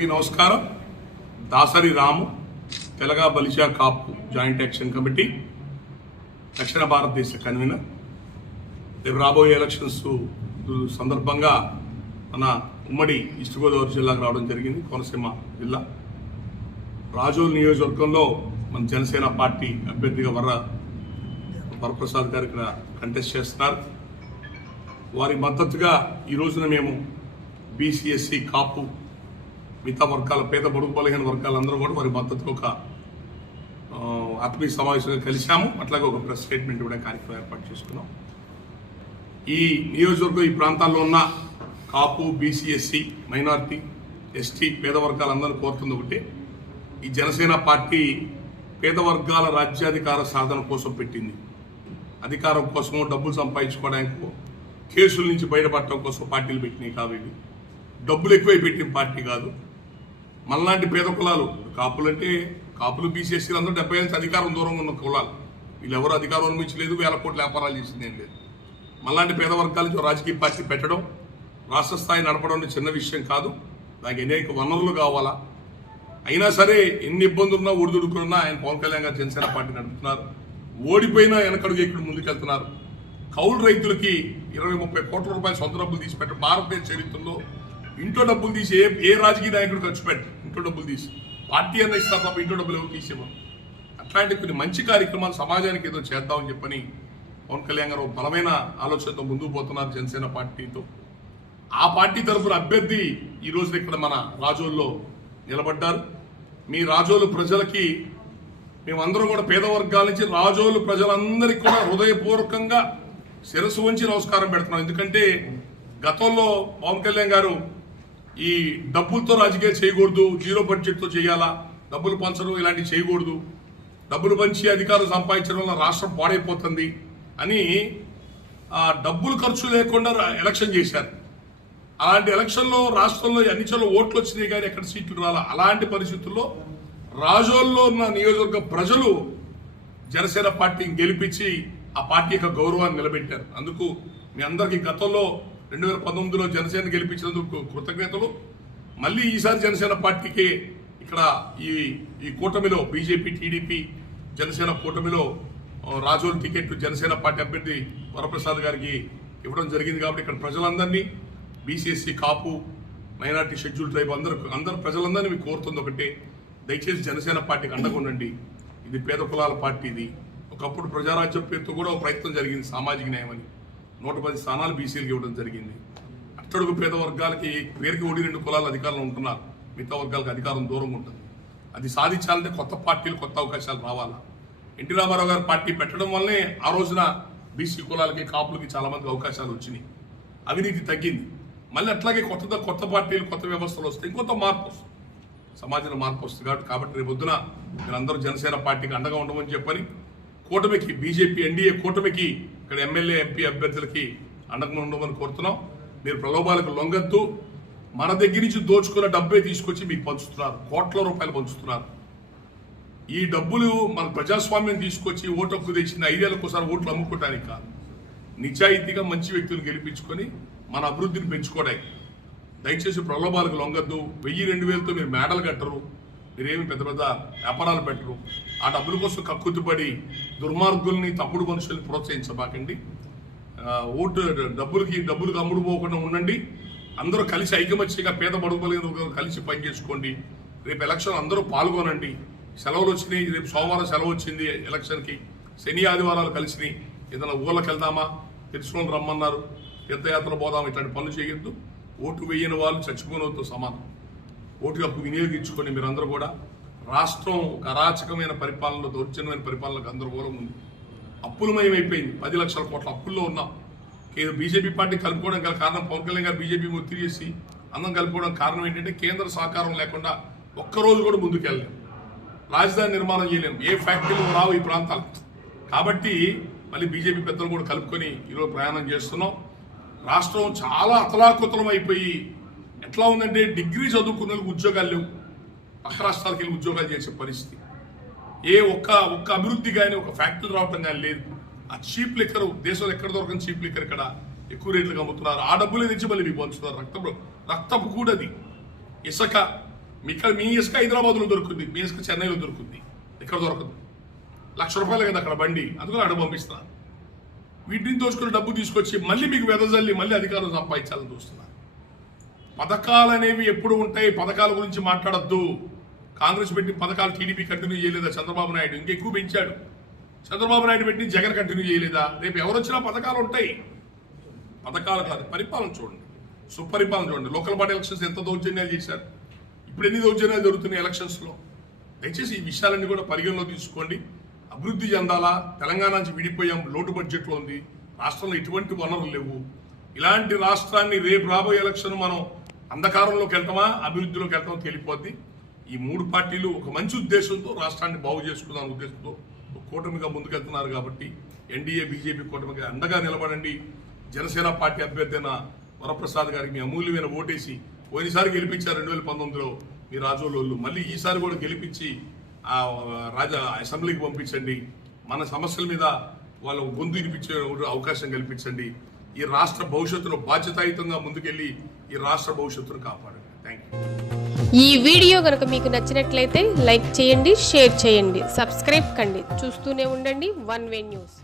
అందరికీ నమస్కారం. దాసరి రాము, తెలగా బలిజా కాపు joint action committee, దక్షిణ భారతదేశ కన్వీనర్. రేపు రాబోయే ఎలక్షన్స్ సందర్భంగా మన ఉమ్మడి ఈస్ట్ గోదావరి జిల్లాకు రావడం జరిగింది. కోనసీమ జిల్లా రాజోల్ నియోజకవర్గంలో మన జనసేన పార్టీ అభ్యర్థిగా వరప్రసాద్ గారు ఇక్కడ కంటెస్ట్ చేస్తున్నారు. వారి మద్దతుగా ఈ రోజున మేము బీసీ, ఎస్సీ, కాపు, మిగతా వర్గాల, పేద బడుగు బలహీన వర్గాలందరూ కూడా వారి మద్దతుకు ఒక ఆత్మీయ సమావేశంగా కలిశాము. అట్లాగే ఒక ప్రెస్ స్టేట్మెంట్ కూడా కార్యక్రమం ఏర్పాటు చేసుకున్నాం. ఈ నియోజకవర్గం, ఈ ప్రాంతాల్లో ఉన్న కాపు, బీసీ, ఎస్సీ, మైనారిటీ, ఎస్టీ, పేద వర్గాలందరూ కోరుతుంది ఒకటి: ఈ జనసేన పార్టీ పేద వర్గాల రాజ్యాధికార సాధన కోసం పెట్టింది. అధికారం కోసమో, డబ్బులు సంపాదించుకోవడానికి, కేసుల నుంచి బయటపడటం కోసం పార్టీలు పెట్టినాయి కాబట్టి డబ్బులు ఎక్కువై పెట్టిన పార్టీ కాదు. మనలాంటి పేద కులాలు, కాపులు, బీసీఎస్సీలు అందరూ 70 ఏళ్ళ అధికారం దూరంగా ఉన్న కులాలు. వీళ్ళు ఎవరు అధికారం అనుభవించలేదు, వేల కోట్ల వ్యాపారాలు చేసింది ఏం లేదు. మనలాంటి పేద వర్గాల నుంచి రాజకీయ పార్టీ పెట్టడం, రాష్ట్ర స్థాయి నడపడం చిన్న విషయం కాదు. దానికి అనేక వనరులు కావాలా. అయినా సరే ఎన్ని ఇబ్బందులున్నా, ఒడిదుడుకున్నా ఆయన పవన్ కళ్యాణ్ గారు జనసేన పార్టీ నడుపుతున్నారు. ఓడిపోయినా వెనకడుగు ఇక్కడ ముందుకెళ్తున్నారు. కౌలు రైతులకి 20-30 కోట్ల రూపాయలు సొంత డబ్బులు తీసి పెట్టారు. భారతదేశ చరిత్రలో ఇంట్లో డబ్బులు తీసి ఏ రాజకీయ నాయకుడు ఖర్చు పెట్టారు. ఇంట్లో డబ్బులు తీసి పార్టీ అన్న ఇస్తారు తప్ప ఇంట్లో డబ్బులు ఎవరు తీసేవారు. అట్లాంటి కొన్ని మంచి కార్యక్రమాలు సమాజానికి ఏదో చేద్దామని చెప్పని పవన్ కళ్యాణ్ గారు బలమైన ఆలోచనతో ముందుకు పోతున్నారు జనసేన పార్టీతో. ఆ పార్టీ తరఫున అభ్యర్థి ఈ రోజున ఇక్కడ మన రాజోల్లో నిలబడ్డారు. మీ రాజోలు ప్రజలకి మేమందరం కూడా పేద వర్గాల నుంచి రాజోలు ప్రజలందరికీ కూడా హృదయపూర్వకంగా శిరస్సు వంచి నమస్కారం పెడుతున్నాం. ఎందుకంటే గతంలో పవన్ కళ్యాణ్ గారు ఈ డబ్బులతో రాజకీయాలు చేయకూడదు, జీరో బడ్జెట్తో చేయాలా, డబ్బులు పంచడం ఇలాంటివి చేయకూడదు, డబ్బులు పంచి అధికారులు సంపాదించడం వల్ల రాష్ట్రం పాడైపోతుంది అని డబ్బులు ఖర్చు లేకుండా ఎలక్షన్ చేశారు. అలాంటి ఎలక్షన్లో రాష్ట్రంలో అన్ని చోట్ల ఓట్లు వచ్చినాయి కానీ ఎక్కడ సీట్లు రాలా. అలాంటి పరిస్థితుల్లో రాజోల్లో ఉన్న నియోజకవర్గ ప్రజలు జనసేన పార్టీని గెలిపించి ఆ పార్టీ యొక్క గౌరవాన్ని నిలబెట్టారు. అందుకు మీ అందరికీ గతంలో 2019లో జనసేన గెలిపించినందుకు కృతజ్ఞతలు. మళ్ళీ ఈసారి జనసేన పార్టీకి ఇక్కడ ఈ కూటమిలో బీజేపీ, టీడీపీ, జనసేన కూటమిలో రాజోల్ టికెట్ జనసేన పార్టీ అభ్యర్థి వరప్రసాద్ గారికి ఇవ్వడం జరిగింది. కాబట్టి ఇక్కడ ప్రజలందరినీ, బీసీఎస్సీ, కాపు, మైనార్టీ, షెడ్యూల్ ట్రైబ్ అందరు ప్రజలందరినీ మీకు కోరుతుంది ఒకటే: దయచేసి జనసేన పార్టీకి అండగా ఉండండి. ఇది పేద కులాల పార్టీ. ఇది ఒకప్పుడు ప్రజారాజ్యం పేరుతో కూడా ఒక ప్రయత్నం జరిగింది, సామాజిక న్యాయం అని. 110 స్థానాలు బీసీలకు ఇవ్వడం జరిగింది. అట్టడుగు పేద వర్గాలకి పేరుకి 1-2 కులాలు అధికారంలో ఉంటున్నారు, మిగతా వర్గాలకు అధికారం దూరంగా ఉంటుంది. అది సాధించాలంటే కొత్త పార్టీలు, కొత్త అవకాశాలు రావాలా. ఎన్టీ రామారావు గారు పార్టీ పెట్టడం వల్లనే ఆ రోజున బీసీ కులాలకి, కాపులకి చాలా మందికి అవకాశాలు వచ్చినాయి. అవినీతి తగ్గింది. మళ్ళీ అట్లాగే కొత్త పార్టీలు, కొత్త వ్యవస్థలు వస్తాయి, ఇంకొంత మార్పు వస్తుంది, సమాజంలో మార్పు వస్తుంది. కాబట్టి రేపు పొద్దున మీరందరూ జనసేన పార్టీకి అండగా ఉండమని చెప్పని కూటమికి, బీజేపీ ఎన్డీఏ కూటమికి ఇక్కడ ఎమ్మెల్యే, ఎంపీ అభ్యర్థులకి అండగా ఉండమని కోరుతున్నాం. మీరు ప్రలోభాలకు లొంగద్దు. మన దగ్గర నుంచి దోచుకున్న డబ్బే తీసుకొచ్చి మీకు పంచుతున్నారు, కోట్ల రూపాయలు పంచుతున్నారు. ఈ డబ్బులు మన ప్రజాస్వామ్యం తీసుకొచ్చి ఓటు హక్కు తెచ్చిన 5 ఏళ్ళకోసారి ఓట్లు అమ్ముకోవడానికి కాదు, నిజాయితీగా మంచి వ్యక్తులు గెలిపించుకొని మన అభివృద్ధిని పెంచుకోవడానికి. దయచేసి ప్రలోభాలకు లొంగద్దు. 1000-2000తో మీరు మేడలు కట్టరు, మీరేమి పెద్ద వ్యాపారాలు పెట్టరు. ఆ డబ్బుల కోసం కక్కుతుపడి దుర్మార్గుల్ని, తప్పుడు మనుషుల్ని ప్రోత్సహించబాకండి. డబ్బులకు అమ్ముడు పోకుండా ఉండండి. అందరూ కలిసి ఐకమత్యంగా పేద బడుగు కలిసి పనిచేసుకోండి. రేపు ఎలక్షన్ అందరూ పాల్గొనండి. సెలవులు వచ్చినాయి, రేపు సోమవారం సెలవు వచ్చింది ఎలక్షన్కి, శని ఆదివారాలు కలిసినాయి. ఏదైనా ఊళ్ళకి వెళ్దామా, తెలుసుకొని రమ్మన్నారు, తీర్థయాత్ర పోదాం, ఇట్లాంటి పనులు చేయొద్దు. ఓటు వేయని వాళ్ళు చచ్చిపోయినతో సమానం. ఓటు హక్కు వినియోగించుకొని మీరందరూ కూడా. రాష్ట్రం ఒక అరాచకమైన పరిపాలనలో, దౌర్జన్యమైన పరిపాలనకు గందరగోళం ఉంది. అప్పులమయమైపోయింది. 10 లక్షల కోట్ల అప్పుల్లో ఉన్నాం. బీజేపీ పార్టీ కలుపుకోవడం గల కారణం, పవన్ కళ్యాణ్ గారు బీజేపీ ఒత్తిడి చేసి అందరం కలుపుకోవడం కారణం ఏంటంటే కేంద్ర సహకారం లేకుండా ఒక్కరోజు కూడా ముందుకెళ్ళలేము, రాజధాని నిర్మాణం చేయలేము, ఏ ఫ్యాక్టరీలు రావు ఈ ప్రాంతాలు. కాబట్టి మళ్ళీ బీజేపీ పెద్దలు కూడా కలుపుకొని ఈరోజు ప్రయాణం చేస్తున్నాం. రాష్ట్రం చాలా అతలాకుతలం అయిపోయి ఎట్లా ఉందంటే, డిగ్రీ చదువుకున్న వాళ్ళకి ఉద్యోగాలు లేవు, పక్క రాష్ట్రాలకు వెళ్ళి ఉద్యోగాలు చేసే పరిస్థితి. ఒక్క అభివృద్ధి కానీ, ఒక ఫ్యాక్టరీ రావటం కానీ లేదు. ఆ చీప్ లిక్కర్ దేశంలో ఎక్కడ దొరకని చీప్ లిక్కర్ ఇక్కడ ఎక్కువ రేట్లుగా అమ్ముతున్నారు. ఆ డబ్బులే తెచ్చి మళ్ళీ మీకు పంచుతున్నారు. రక్తపు కూడది, ఇసుక, మీ ఇసుక హైదరాబాద్లో దొరుకుతుంది, మీ ఇసుక చెన్నైలో దొరుకుతుంది, ఇక్కడ దొరకదు. ₹1,00,000 కదా అక్కడ బండి, అందుకని అడుగు పంపిస్తున్నారు. వీటిని దోచుకుని డబ్బు తీసుకొచ్చి మళ్ళీ మీకు వెదజల్లి మళ్ళీ అధికారం సంపాదించాలని చూస్తున్నారు. పథకాలు అనేవి ఎప్పుడు ఉంటాయి, పథకాల గురించి మాట్లాడద్దు. కాంగ్రెస్ పెట్టిన పథకాలు టీడీపీ కంటిన్యూ చేయలేదా? చంద్రబాబు నాయుడు ఇంకెక్కువ పెంచాడు. చంద్రబాబు నాయుడు పెట్టి జగన్ కంటిన్యూ చేయలేదా? రేపు ఎవరు వచ్చినా పథకాలు ఉంటాయి. పథకాలు కాదు, పరిపాలన చూడండి, సుపరిపాలన చూడండి. లోకల్ బాడీ ఎలక్షన్స్ ఎంత దౌర్జన్యాలు చేశారు, ఇప్పుడు ఎన్ని దౌర్జన్యాలు జరుగుతున్నాయి ఎలక్షన్స్లో. దయచేసి ఈ విషయాలన్నీ కూడా పరిగణలో తీసుకోండి. అభివృద్ధి చెందాలా, తెలంగాణ నుంచి విడిపోయాం, లోటు బడ్జెట్లో ఉంది, రాష్ట్రంలో ఎటువంటి వనరులు లేవు. ఇలాంటి రాష్ట్రాన్ని రేపు రాబోయే ఎలక్షన్ మనం అంధకారంలోకి వెళ్తామా అభివృద్ధిలోకి వెళ్తామో తెలిపోద్ది. ఈ 3 పార్టీలు ఒక మంచి ఉద్దేశంతో రాష్ట్రాన్ని బాగు చేసుకుందాం ఉద్దేశంతో కూటమిగా ముందుకెళ్తున్నారు. కాబట్టి ఎన్డీఏ బీజేపీ కూటమిగా అండగా నిలబడండి. జనసేన పార్టీ అభ్యర్థి అయిన వరప్రసాద్ గారికి మీ అమూల్యమైన ఓటేసి పోయినసారి గెలిపించారు 2019లో మీ రాజోళ్ళు, మళ్ళీ ఈసారి కూడా గెలిపించి అసెంబ్లీకి పంపించండి. మన సమస్యల మీద వాళ్ళ గొంతు వినిపించే అవకాశం కల్పించండి. ఈ రాష్ట్ర భవిష్యత్తును బాధ్యతాయుతంగా ముందుకెళ్ళి ఈ రాష్ట్ర భవిష్యత్తును కాపాడండి. Thank you. ఈ వీడియో కనుక మీకు నచ్చినట్లయితే లైక్ చేయండి, షేర్ చేయండి, సబ్స్క్రైబ్ కండి. చూస్తూనే ఉండండి వన్ వే న్యూస్.